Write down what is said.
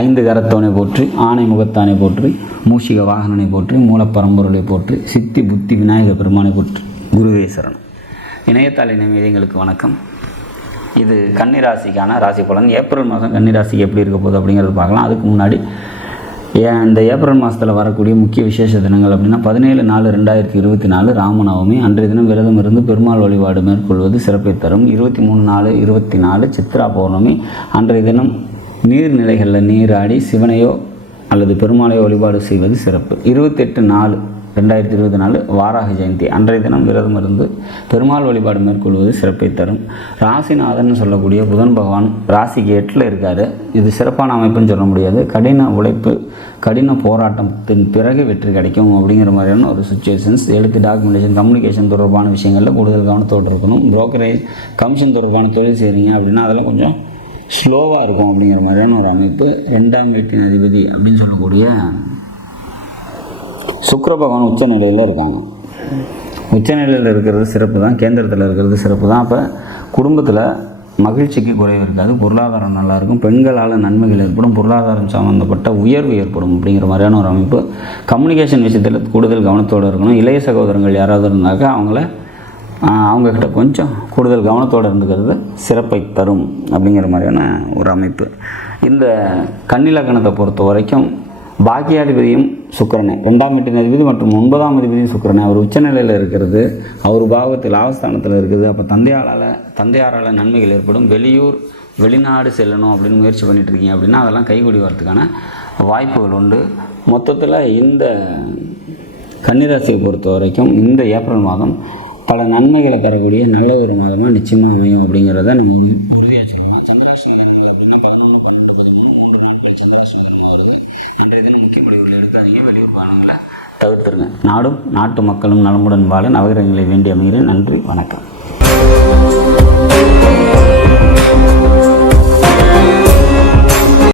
ஐந்து கரத்தவனை போற்றி ஆணை முகத்தானை போற்றி மூஷிக வாகனனை போற்றி மூலப்பரம்பொருளை போற்றி சித்தி புத்தி விநாயக பெருமானை போற்றி. குருவேஸ்வரன் சரணம். இணையத்தாள் இணையங்களுக்கு வணக்கம். இது கன்னிராசிக்கான ராசி பலன். ஏப்ரல் மாதம் கன்னிராசிக்கு எப்படி இருக்க போகுது அப்படிங்கிறது பார்க்கலாம். அதுக்கு முன்னாடி ஏன் இந்த ஏப்ரல் மாதத்தில் வரக்கூடிய முக்கிய விசேஷ தினங்கள் அப்படின்னா பதினேழு நாலு ரெண்டாயிரத்தி இருபத்தி நாலு ராமநவமி. அன்றைய தினம் விரதம் இருந்து பெருமாள் வழிபாடு மேற்கொள்வது சிறப்பை தரும். இருபத்தி மூணு நாலு இருபத்தி நாலு சித்ரா பௌர்ணமி. அன்றைய தினம் நீர்நிலைகளில் நீராடி சிவனையோ அல்லது பெருமாளையோ வழிபாடு செய்வது சிறப்பு. இருபத்தெட்டு நாலு ரெண்டாயிரத்தி இருபத்தி நாலு வாராக ஜெயந்தி. அன்றைய தினம் விரதம் இருந்து பெருமாள் வழிபாடு மேற்கொள்வது சிறப்பை தரும். ராசிநாதன் சொல்லக்கூடிய புதன் பகவான் ராசிக்கு எட்டில் இருக்கார். இது சிறப்பான அமைப்புன்னு சொல்ல முடியாது. கடின உழைப்பு கடின போராட்டத்தின் பிறகு வெற்றி கிடைக்கும் அப்படிங்கிற மாதிரியான ஒரு சுச்சுவேஷன்ஸ் எழுத்து டாக்குமெண்டேஷன் கம்யூனிகேஷன் தொடர்பான விஷயங்களில் கூடுதல் கவனத்தோடு இருக்கணும். புரோக்கரேஜ் கமிஷன் தொடர்பான தொழில் செய்கிறீங்க அப்படின்னா அதெல்லாம் கொஞ்சம் ஸ்லோவாக இருக்கும் அப்படிங்கிற மாதிரியான ஒரு அமைப்பு. ரெண்டாம் வீட்டின் அதிபதி அப்படின்னு சொல்லக்கூடிய சுக்கர பகவான் உச்சநிலையில் இருக்காங்க. உச்சநிலையில் இருக்கிறது சிறப்பு தான். கேந்திரத்தில் இருக்கிறது சிறப்பு தான். அப்போ குடும்பத்தில் மகிழ்ச்சிக்கு குறைவு இருக்காது. பொருளாதாரம் நல்லாயிருக்கும் பெண்களால் நன்மைகள் ஏற்படும். பொருளாதாரம் சம்மந்தப்பட்ட உயர்வு ஏற்படும் அப்படிங்கிற மாதிரியான ஒரு அமைப்பு. கம்யூனிகேஷன் விஷயத்தில் கூடுதல் கவனத்தோடு இருக்கணும். இளைய சகோதரங்கள் யாராவது இருந்தாக்கா அவங்கள அவங்கக்கிட்ட கொஞ்சம் கூடுதல் கவனத்தோடு இருந்துக்கிறது சிறப்பை தரும் அப்படிங்கிற மாதிரியான ஒரு அமைப்பு. இந்த கன்னிலக்கணத்தை பொறுத்த வரைக்கும் பாக்கியாதிபதியும் சுக்கரனை ரெண்டாம் வீட்டின் அதிபதி மற்றும் ஒன்பதாம் அதிபதியும் சுக்கரனை அவர் உச்சநிலையில் இருக்கிறது. அவர் பாகத்தில் லாபஸ்தானத்தில் இருக்குது. அப்போ தந்தையாரால் தந்தையாரால் நன்மைகள் ஏற்படும். வெளியூர் வெளிநாடு செல்லணும் அப்படின்னு முயற்சி பண்ணிட்டு இருக்கீங்க அப்படின்னா அதெல்லாம் கைகூடி வரதுக்கான வாய்ப்புகள் உண்டு. மொத்தத்தில் இந்த கன்னிராசியை பொறுத்த வரைக்கும் இந்த ஏப்ரல் மாதம் பல நன்மைகளை தரக்கூடிய நல்ல ஒரு மாதமாக நிச்சயமாக அமையும் அப்படிங்கிறத நம்ம உறுதியாக சொல்லலாம் சந்திராசி தினங்கள் அப்படின்னா பதினொன்று பன்னெண்டு பதிமூணு மூணு நாட்கள் சந்திராசி மாதம் வருது. அன்றைய தினம் முக்கிய முடிவுகள் எடுக்காதீங்க. வெளியூர் பானங்களை தவிர்த்துருங்க. நாடும் நாட்டு மக்களும் நலமுடன் வாழ நவகிரகங்களை வேண்டி அமைகிறேன். நன்றி. வணக்கம்.